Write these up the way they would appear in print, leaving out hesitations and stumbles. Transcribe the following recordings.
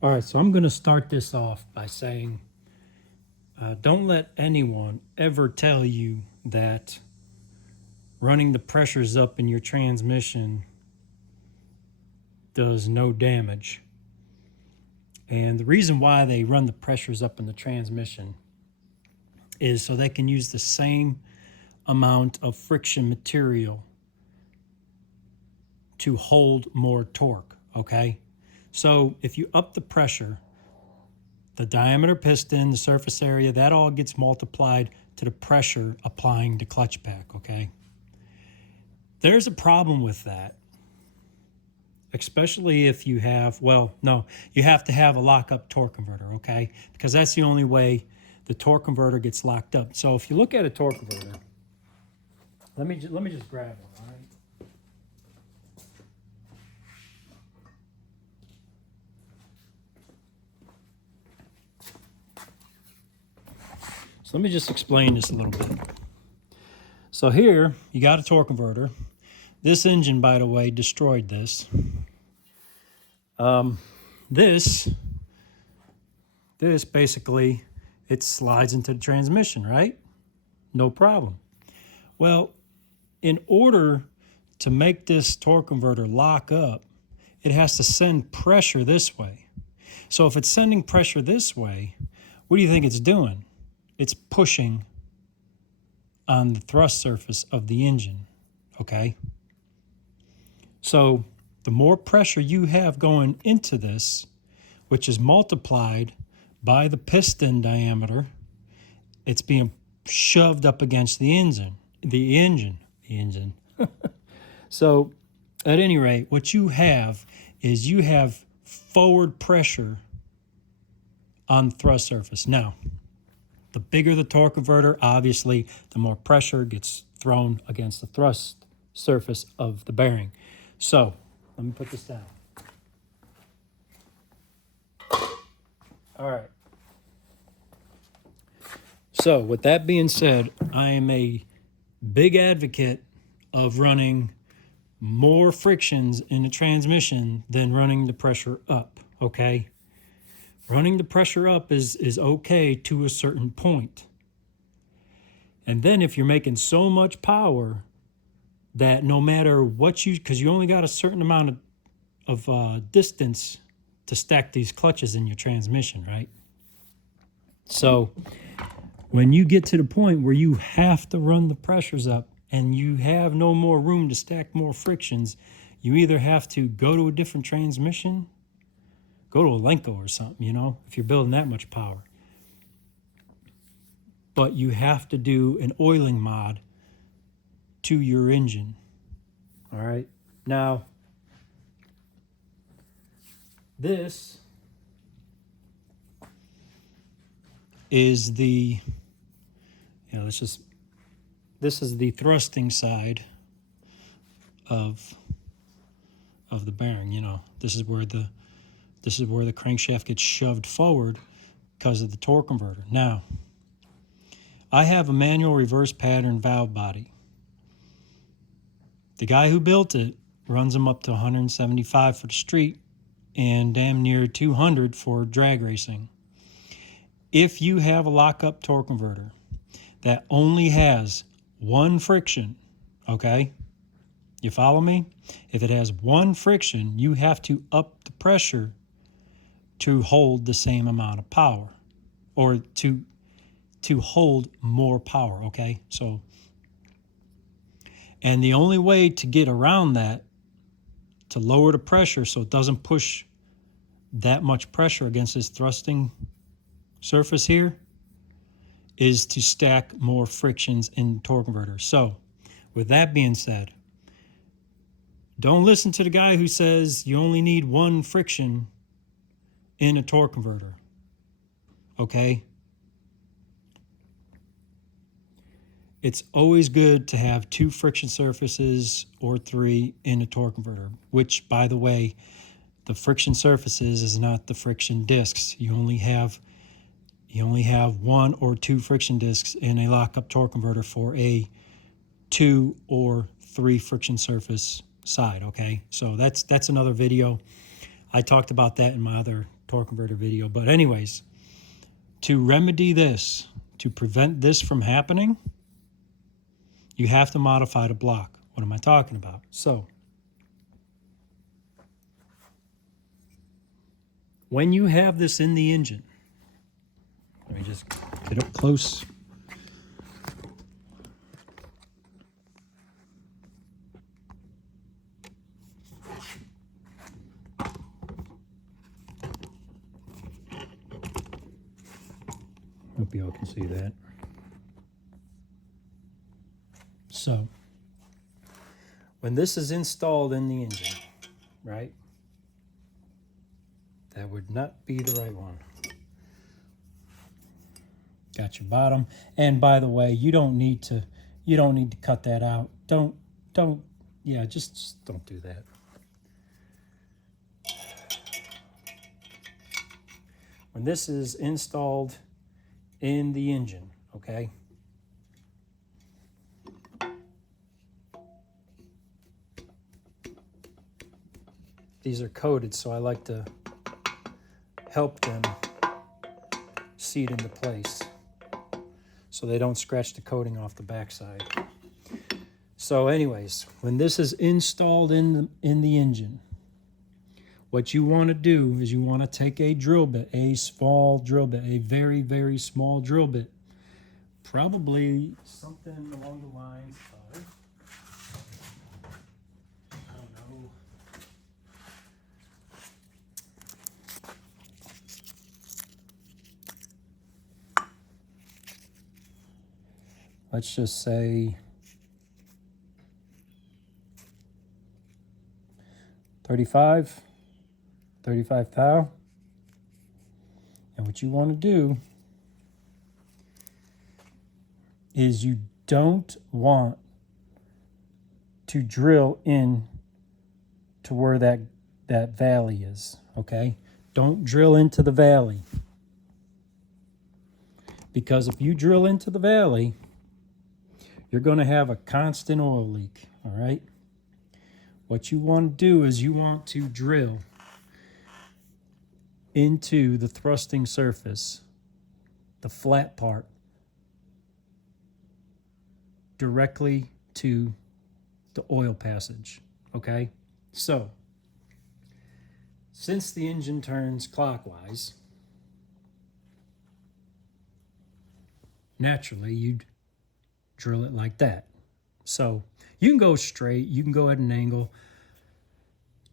All right, so I'm going to start this off by saying don't let anyone ever tell you that running the pressures up in your transmission does no damage. And the reason why they run the pressures up in the transmission is so they can use the same amount of friction material to hold more torque, okay? So if you up the pressure, the diameter piston, the surface area, that all gets multiplied to the pressure applying the clutch pack, okay? There's a problem with that, especially if you have, well, no, you have to have a lock-up torque converter, okay? Because that's the only way the torque converter gets locked up. So if you look at a torque converter, let me just grab one, all right? So let me just explain this a little bit. So here, you got a torque converter. This engine, by the way, destroyed this. This basically, it slides into the transmission, right? No problem. Well, in order to make this torque converter lock up, it has to send pressure this way. So if it's sending pressure this way, what do you think it's doing? It's pushing on the thrust surface of the engine, okay? So the more pressure you have going into this, which is multiplied by the piston diameter, it's being shoved up against the engine. So at any rate, what you have is you have forward pressure on the thrust surface. Now, the bigger the torque converter, obviously, the more pressure gets thrown against the thrust surface of the bearing. So, let me put this down. All right. So, with that being said, I am a big advocate of running more frictions in the transmission than running the pressure up, okay? Running the pressure up is okay to a certain point. And then if you're making so much power that no matter what because you only got a certain amount of distance to stack these clutches in your transmission, right? So when you get to the point where you have to run the pressures up and you have no more room to stack more frictions, you either have to go to a different transmission, go to a Lenco or something, you know, if you're building that much power. But you have to do an oiling mod to your engine. All right. Now, this is the, this is the thrusting side of the bearing. You know, this is where the crankshaft gets shoved forward because of the torque converter. Now, I have a manual reverse pattern valve body. The guy who built it runs them up to 175 for the street and damn near 200 for drag racing. If you have a lockup torque converter that only has one friction, okay? You follow me? If it has one friction, you have to up the pressure to hold the same amount of power, or to hold more power, okay? So, and the only way to get around that, to lower the pressure so it doesn't push that much pressure against this thrusting surface here, is to stack more frictions in the torque converter. So, with that being said, don't listen to the guy who says you only need one friction in a torque converter, okay? It's always good to have 2 friction surfaces or 3 in a torque converter, which, by the way, the friction surfaces is not the friction discs. You only have 1 or 2 friction discs in a lockup torque converter for a 2 or 3 friction surface side, okay? So that's another video. I talked about that in my other torque converter video. But anyways, to remedy this, to prevent this from happening, you have to modify the block. What am I talking about? So, when you have this in the engine, let me just get up close. Hope you all can see that. So, when this is installed in the engine, right? That would not be the right one. Got your bottom. And by the way, you don't need to cut that out. Don't just don't do that. When this is installed in the engine, okay? These are coated, so I like to help them seat into place so they don't scratch the coating off the backside. So anyways, when this is installed in the engine, what you want to do is you want to take a drill bit, a small drill bit, a very, very small drill bit, probably something along the lines of, I don't know, let's just say 35 thou. And what you want to do is you don't want to drill in to where that valley is, okay? Don't drill into the valley. Because if you drill into the valley, you're going to have a constant oil leak, all right? What you want to do is you want to drill into the thrusting surface, the flat part, directly to the oil passage, okay? So, since the engine turns clockwise, naturally you'd drill it like that. So, you can go straight, you can go at an angle.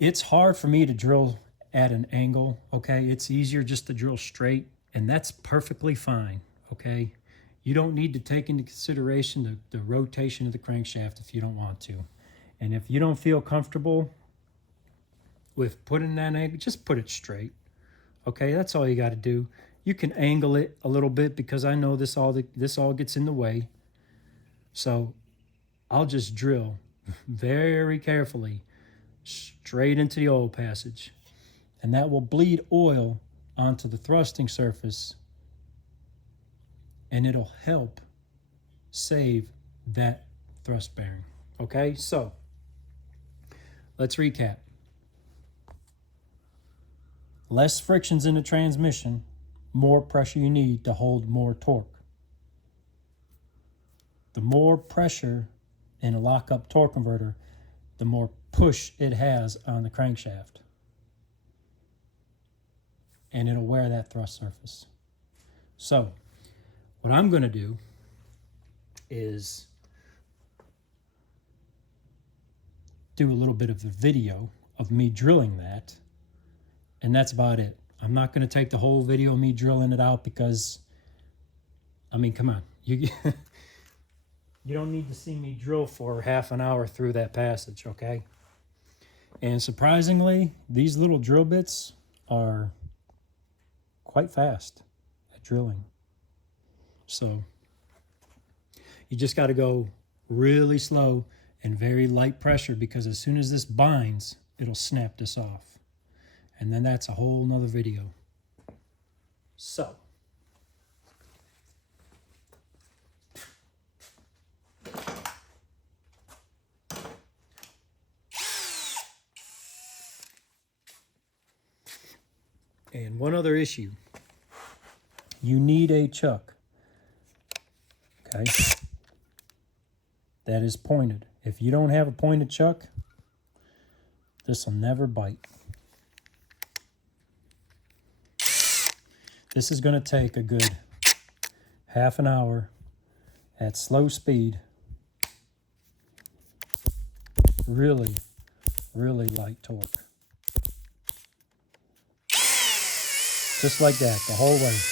It's hard for me to drill at an angle, okay? It's easier just to drill straight, and that's perfectly fine, okay? You don't need to take into consideration the rotation of the crankshaft if you don't want to. And if you don't feel comfortable with putting that angle, just put it straight, okay? That's all you got to do. You can angle it a little bit because I know this all gets in the way. So I'll just drill very carefully straight into the oil passage. And that will bleed oil onto the thrusting surface, and it'll help save that thrust bearing. Okay, so let's recap. Less frictions in the transmission, more pressure you need to hold more torque. The more pressure in a lock-up torque converter, the more push it has on the crankshaft. And it'll wear that thrust surface. So, what I'm going to do is do a little bit of the video of me drilling that, and that's about it. I'm not going to take the whole video of me drilling it out because, I mean, come on. You don't need to see me drill for half an hour through that passage, okay? And surprisingly, these little drill bits are quite fast at drilling. So you just got to go really slow and very light pressure, because as soon as this binds, it'll snap this off. And then that's a whole nother video. So And one other issue. You need a chuck, okay, that is pointed. If you don't have a pointed chuck, this will never bite. This is going to take a good half an hour at slow speed. Really, really light torque. Just like that, the whole way.